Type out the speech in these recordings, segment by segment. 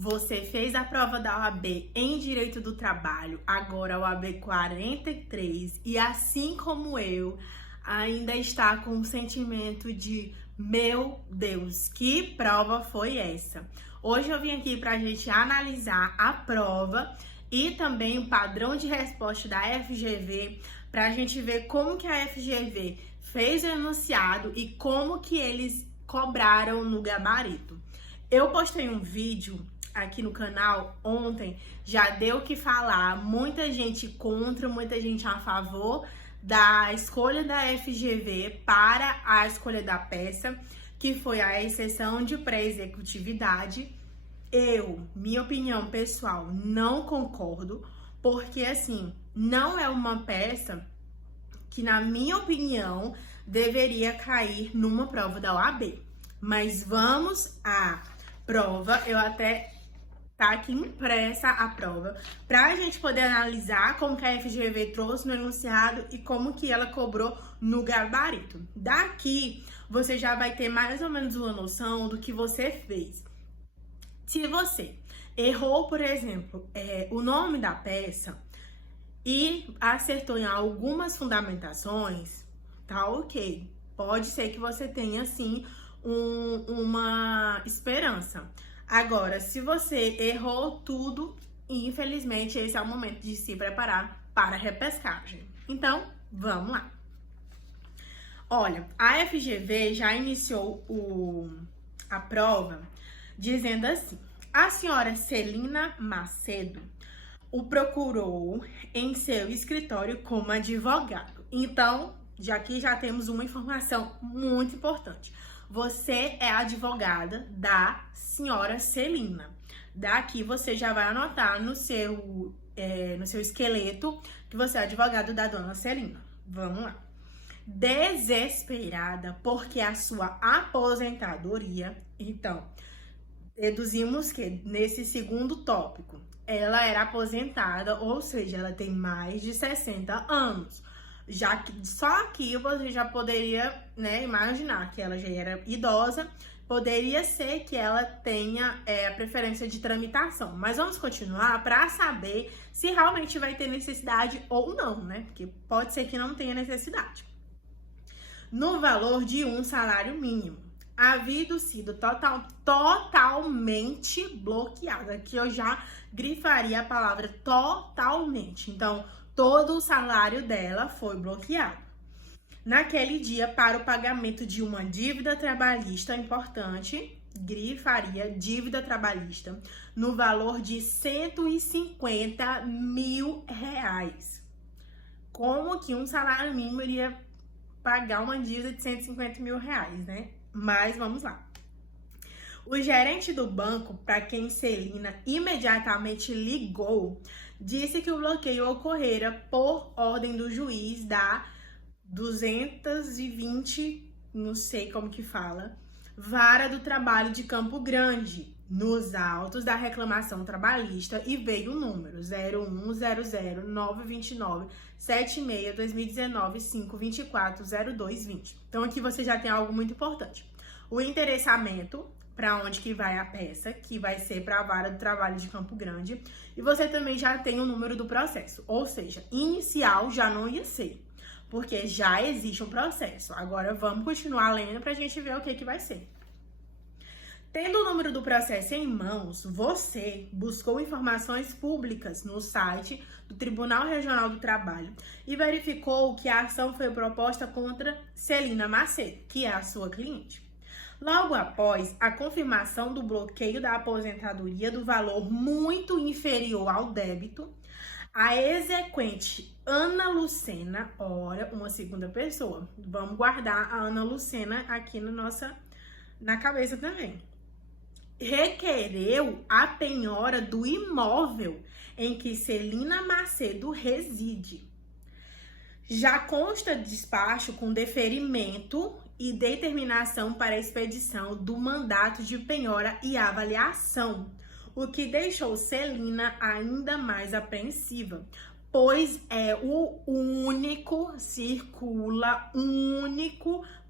Você fez a prova da OAB em Direito do Trabalho, agora a OAB 43, e assim como eu, ainda está com um sentimento de meu Deus, que prova foi essa? Hoje eu vim aqui para a gente analisar a prova e também o padrão de resposta da FGV, para a gente ver como que a FGV fez o enunciado e como que eles cobraram no gabarito. Eu postei um vídeo aqui no canal ontem, já deu o que falar, muita gente contra, muita gente a favor da escolha da FGV para a escolha da peça, que foi a exceção de pré-executividade. Minha opinião pessoal, não concordo, porque assim, não é uma peça que, na minha opinião, deveria cair numa prova da OAB. Mas vamos à prova, eu até tá aqui impressa a prova, pra gente poder analisar como que a FGV trouxe no enunciado e como que ela cobrou no gabarito. Daqui, você já vai ter mais ou menos uma noção do que você fez. Se você errou, por exemplo, o nome da peça e acertou em algumas fundamentações, tá ok. Pode ser que você tenha, sim, uma esperança. Agora, se você errou tudo, infelizmente, esse é o momento de se preparar para a repescagem. Então, vamos lá. Olha, a FGV já iniciou a prova dizendo assim: a senhora Celina Macedo o procurou em seu escritório como advogado. Então, aqui já temos uma informação muito importante. Você é advogada da senhora Celina. Daqui você já vai anotar no seu esqueleto que você é advogado da dona Celina. Vamos lá. Desesperada porque a sua aposentadoria, então, deduzimos que nesse segundo tópico, ela era aposentada, ou seja, ela tem mais de 60 anos. Já que só aqui você já poderia, imaginar que ela já era idosa, poderia ser que ela tenha a preferência de tramitação. Mas vamos continuar para saber se realmente vai ter necessidade ou não, né? Porque pode ser que não tenha necessidade. No valor de um salário mínimo, havido sido totalmente bloqueado. Aqui eu já grifaria a palavra totalmente. Então, todo o salário dela foi bloqueado naquele dia para o pagamento de uma dívida trabalhista importante, grifaria dívida trabalhista, no valor de R$150 mil. Como que um salário mínimo iria pagar uma dívida de R$150 mil, né? Mas vamos lá. O gerente do banco, para quem Celina imediatamente ligou, disse que o bloqueio ocorrera por ordem do juiz da 220, não sei como que fala, Vara do Trabalho de Campo Grande, nos autos da reclamação trabalhista, e veio o número 0100-929-76-2019-524-0220. Então aqui você já tem algo muito importante. O endereçamento, para onde que vai a peça, que vai ser para a Vara do Trabalho de Campo Grande, e você também já tem o número do processo, ou seja, inicial já não ia ser, porque já existe um processo. Agora vamos continuar lendo para a gente ver o que vai ser. Tendo o número do processo em mãos, você buscou informações públicas no site do Tribunal Regional do Trabalho e verificou que a ação foi proposta contra Celina Macedo, que é a sua cliente. Logo após a confirmação do bloqueio da aposentadoria do valor muito inferior ao débito, a exequente Ana Lucena, ora, uma segunda pessoa, vamos guardar a Ana Lucena aqui na cabeça também, requereu a penhora do imóvel em que Celina Macedo reside. Já consta despacho com deferimento e determinação para a expedição do mandato de penhora e avaliação, o que deixou Celina ainda mais apreensiva, pois é o único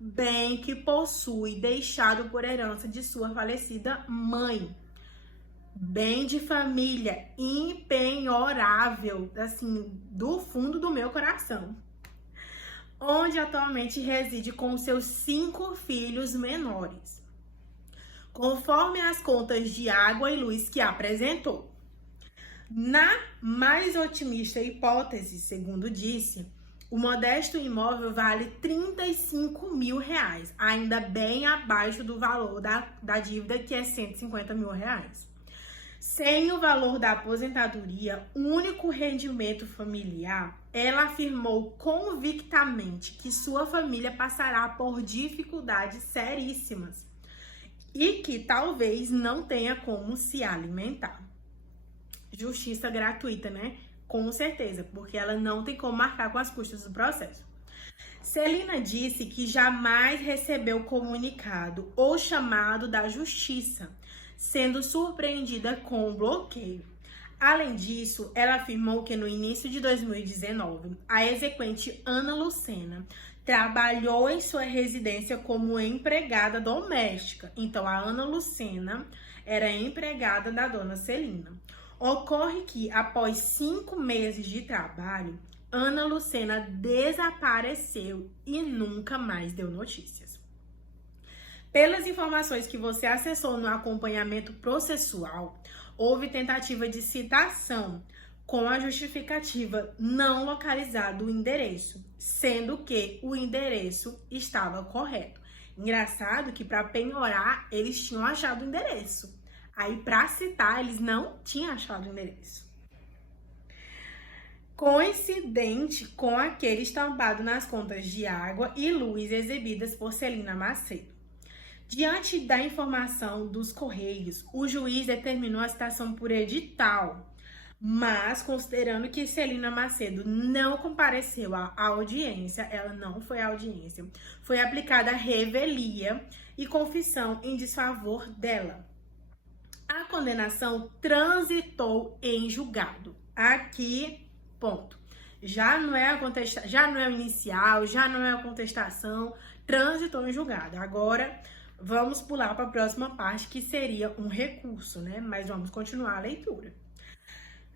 bem que possui, deixado por herança de sua falecida mãe. bem de família impenhorável, assim, do fundo do meu coração, onde atualmente reside com seus 5 filhos menores, conforme as contas de água e luz que apresentou. Na mais otimista hipótese, segundo disse, o modesto imóvel vale R$35 mil, ainda bem abaixo do valor da dívida, que é R$150 mil. Sem o valor da aposentadoria, único rendimento familiar, ela afirmou convictamente que sua família passará por dificuldades seríssimas e que talvez não tenha como se alimentar. Justiça gratuita, né? Com certeza, porque ela não tem como marcar com as custas do processo. Celina disse que jamais recebeu comunicado ou chamado da justiça, sendo surpreendida com o bloqueio. Além disso, ela afirmou que no início de 2019, a exequente Ana Lucena trabalhou em sua residência como empregada doméstica. Então, a Ana Lucena era empregada da dona Celina. Ocorre que, após 5 meses de trabalho, Ana Lucena desapareceu e nunca mais deu notícias. Pelas informações que você acessou no acompanhamento processual, houve tentativa de citação com a justificativa não localizado o endereço, sendo que o endereço estava correto. Engraçado que para penhorar, eles tinham achado o endereço. Aí, para citar, eles não tinham achado o endereço. Coincidente com aquele estampado nas contas de água e luz exibidas por Celina Macedo. Diante da informação dos Correios, o juiz determinou a citação por edital, mas considerando que Celina Macedo não compareceu à audiência, ela não foi à audiência, foi aplicada revelia e confissão em desfavor dela. A condenação transitou em julgado. Aqui, ponto. Já não é o inicial, já não é a contestação, transitou em julgado. Agora, vamos pular para a próxima parte, que seria um recurso, né? Mas vamos continuar a leitura.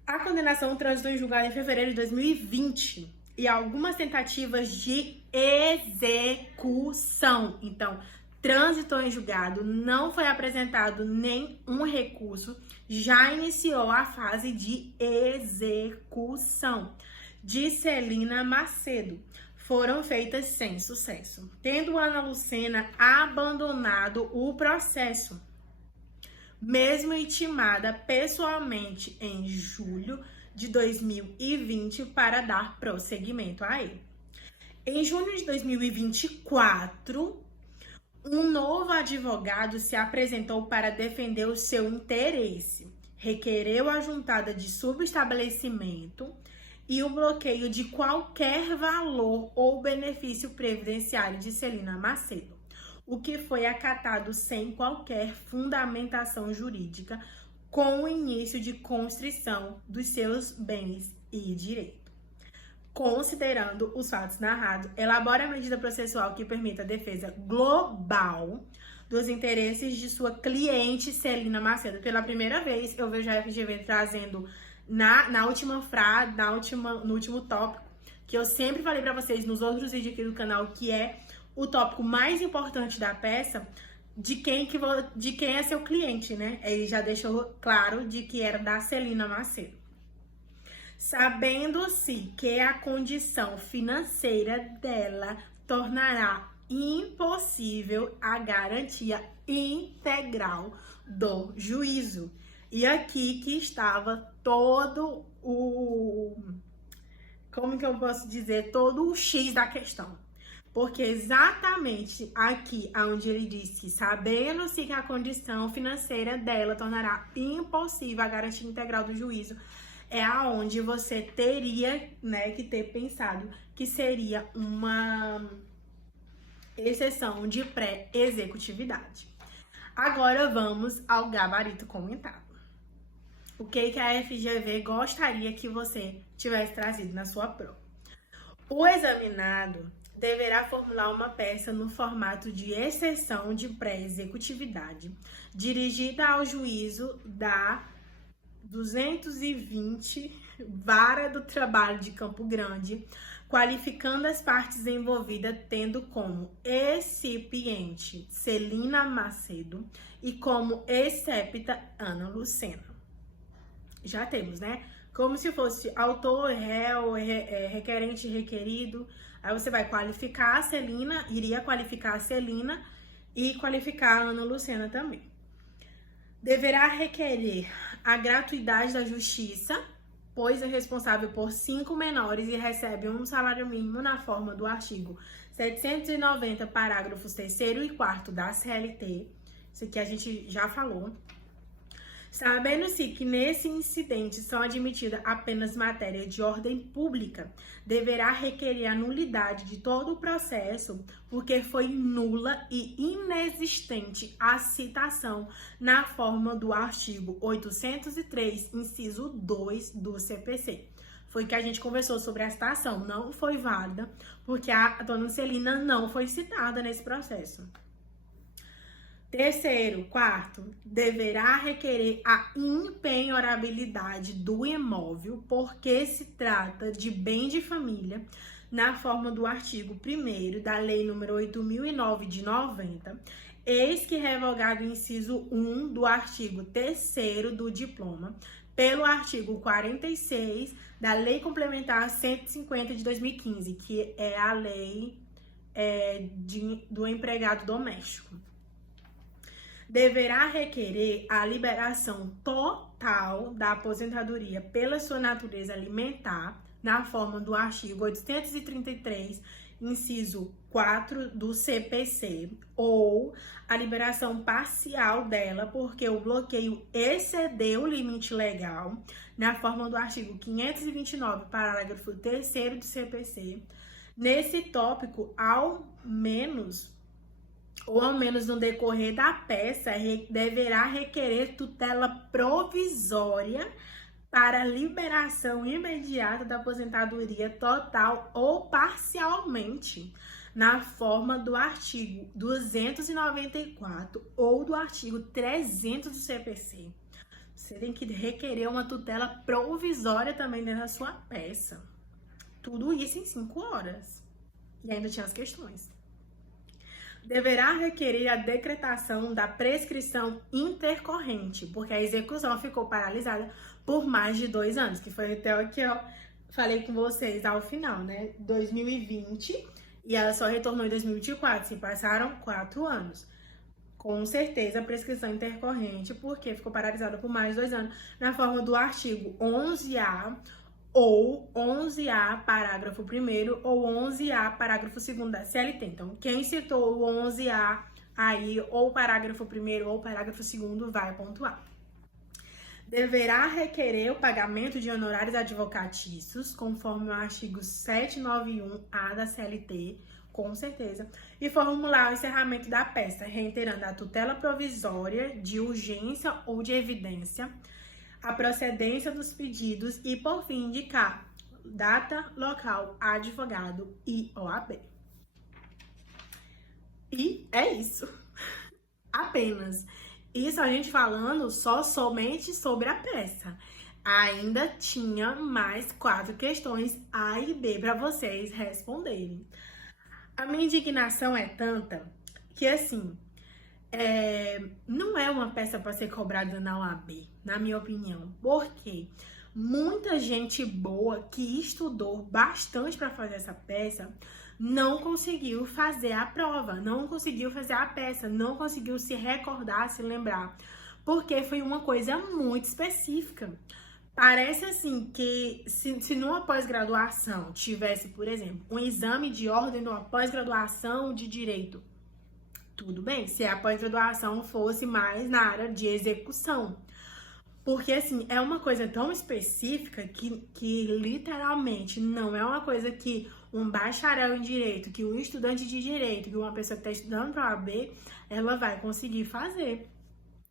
A condenação transitou em julgado em fevereiro de 2020 e algumas tentativas de execução. Então, transitou em julgado, não foi apresentado nenhum recurso, já iniciou a fase de execução de Celina Macedo. Foram feitas sem sucesso, tendo Ana Lucena abandonado o processo, mesmo intimada pessoalmente em julho de 2020 para dar prosseguimento a ele. Em junho de 2024, um novo advogado se apresentou para defender o seu interesse, requereu a juntada de subestabelecimento e o bloqueio de qualquer valor ou benefício previdenciário de Celina Macedo, o que foi acatado sem qualquer fundamentação jurídica, com o início de constrição dos seus bens e direitos. Considerando os fatos narrados, elabora a medida processual que permita a defesa global dos interesses de sua cliente Celina Macedo. Pela primeira vez, eu vejo a FGV trazendo na última frase, no último tópico, que eu sempre falei pra vocês nos outros vídeos aqui do canal, que é o tópico mais importante da peça, de quem é seu cliente, né? Ele já deixou claro de que era da Celina Macedo. Sabendo-se que a condição financeira dela tornará impossível a garantia integral do juízo. E aqui que estava todo como que eu posso dizer, todo o X da questão. Porque exatamente aqui onde ele disse, sabendo-se que a condição financeira dela tornará impossível a garantia integral do juízo, é aonde você teria, né, que ter pensado que seria uma exceção de pré-executividade. Agora vamos ao gabarito comentado. O que a FGV gostaria que você tivesse trazido na sua prova? O examinado deverá formular uma peça no formato de exceção de pré-executividade, dirigida ao juízo da 220, Vara do Trabalho de Campo Grande, qualificando as partes envolvidas, tendo como excipiente Celina Macedo e como excepta Ana Lucena. Já temos, né? Como se fosse autor, réu, requerente, requerido. Aí você vai qualificar a Celina, iria qualificar a Celina e qualificar a Ana Lucena também. Deverá requerer a gratuidade da justiça, pois é responsável por 5 menores e recebe um salário mínimo na forma do artigo 790, parágrafos 3º e 4º da CLT. Isso aqui a gente já falou. Sabendo-se que nesse incidente são admitidas apenas matérias de ordem pública, deverá requerer a nulidade de todo o processo, porque foi nula e inexistente a citação na forma do artigo 803, inciso 2 do CPC. Foi que a gente conversou sobre a citação, não foi válida, porque a dona Celina não foi citada nesse processo. Terceiro, quarto, deverá requerer a impenhorabilidade do imóvel, porque se trata de bem de família, na forma do artigo 1º da Lei nº 8.009 de 90, eis que revogado o inciso 1 do artigo 3º do diploma, pelo artigo 46 da Lei Complementar 150 de 2015, que é a lei do empregado doméstico. Deverá requerer a liberação total da aposentadoria pela sua natureza alimentar, na forma do artigo 833, inciso 4 do CPC, ou a liberação parcial dela, porque o bloqueio excedeu o limite legal, na forma do artigo 529, parágrafo 3º do CPC. Nesse tópico, ao menos no decorrer da peça, deverá requerer tutela provisória para liberação imediata da aposentadoria total ou parcialmente, na forma do artigo 294 ou do artigo 300 do CPC. Você tem que requerer uma tutela provisória também dentro da sua peça. Tudo isso em 5 horas. E ainda tinha as questões. Deverá requerer a decretação da prescrição intercorrente, porque a execução ficou paralisada por mais de 2 anos, que foi até o que eu falei com vocês ao final, né? 2020, e ela só retornou em 2024, se passaram 4 anos. Com certeza, a prescrição intercorrente, porque ficou paralisada por mais de 2 anos, na forma do artigo 11A, ou 11A, parágrafo 1º, ou 11A, parágrafo 2º da CLT. Então, quem citou o 11A aí, ou parágrafo 1º ou parágrafo 2º, vai pontuar. Deverá requerer o pagamento de honorários advocatícios, conforme o artigo 791A da CLT, com certeza, e formular o encerramento da peça, reiterando a tutela provisória de urgência ou de evidência, a procedência dos pedidos e, por fim, indicar data, local, advogado e OAB. E é isso. Apenas. Isso a gente falando somente sobre a peça. Ainda tinha mais 4 questões A e B para vocês responderem. A minha indignação é tanta que, assim, não é uma peça para ser cobrada na OAB, na minha opinião, porque muita gente boa que estudou bastante para fazer essa peça não conseguiu fazer a prova, não conseguiu fazer a peça, não conseguiu se recordar, se lembrar, porque foi uma coisa muito específica. Parece assim que se numa pós-graduação tivesse, por exemplo, um exame de ordem numa pós-graduação de direito, tudo bem, se a pós-graduação fosse mais na área de execução. Porque, assim, é uma coisa tão específica que literalmente não é uma coisa que um bacharel em direito, que um estudante de direito, que uma pessoa que está estudando para a OAB, ela vai conseguir fazer.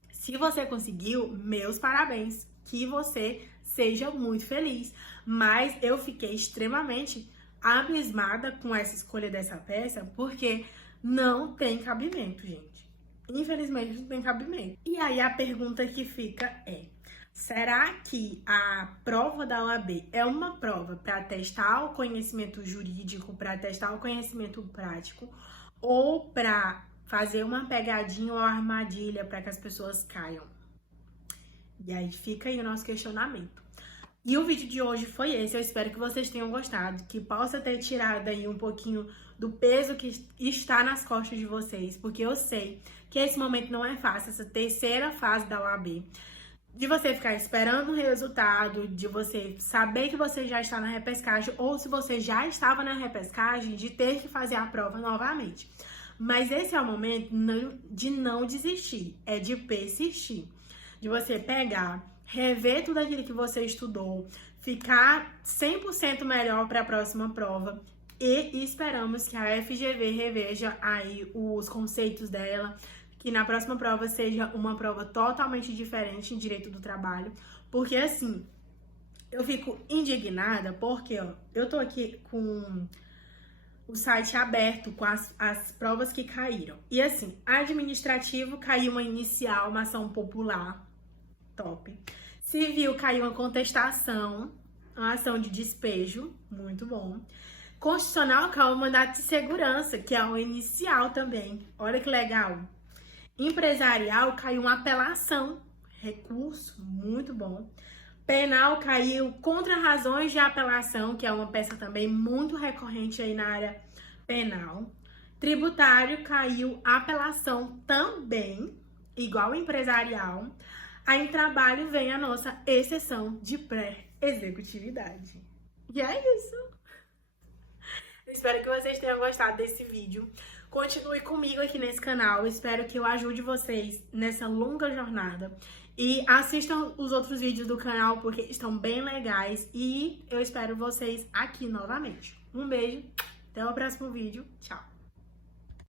Se você conseguiu, meus parabéns, que você seja muito feliz. Mas eu fiquei extremamente abismada com essa escolha dessa peça, porque não tem cabimento, gente. Infelizmente, não tem cabimento. E aí a pergunta que fica é: Será que a prova da OAB é uma prova para testar o conhecimento jurídico, para testar o conhecimento prático, ou para fazer uma pegadinha ou armadilha para que as pessoas caiam? E aí fica aí o nosso questionamento. E o vídeo de hoje foi esse. Eu espero que vocês tenham gostado, que possa ter tirado aí um pouquinho do peso que está nas costas de vocês, porque eu sei que esse momento não é fácil, essa terceira fase da OAB. De você ficar esperando o resultado, de você saber que você já está na repescagem, ou se você já estava na repescagem, de ter que fazer a prova novamente. Mas esse é o momento de não desistir, é de persistir. De você pegar, rever tudo aquilo que você estudou, ficar 100% melhor para a próxima prova. E esperamos que a FGV reveja aí os conceitos dela, que na próxima prova seja uma prova totalmente diferente em direito do trabalho, porque assim, eu fico indignada porque, ó, eu tô aqui com o site aberto com as provas que caíram. E assim, administrativo caiu uma inicial, uma ação popular, top. Civil caiu uma contestação, uma ação de despejo, muito bom. Constitucional caiu um mandato de segurança, que é uma inicial também, olha que legal. Empresarial caiu uma apelação, recurso, muito bom. Penal caiu contra razões de apelação, que é uma peça também muito recorrente aí na área penal. Tributário caiu apelação também, igual empresarial. Aí em trabalho vem a nossa exceção de pré-executividade. E é isso. Espero que vocês tenham gostado desse vídeo. Continue comigo aqui nesse canal. Espero que eu ajude vocês nessa longa jornada. E assistam os outros vídeos do canal porque estão bem legais. E eu espero vocês aqui novamente. Um beijo, até o próximo vídeo. Tchau!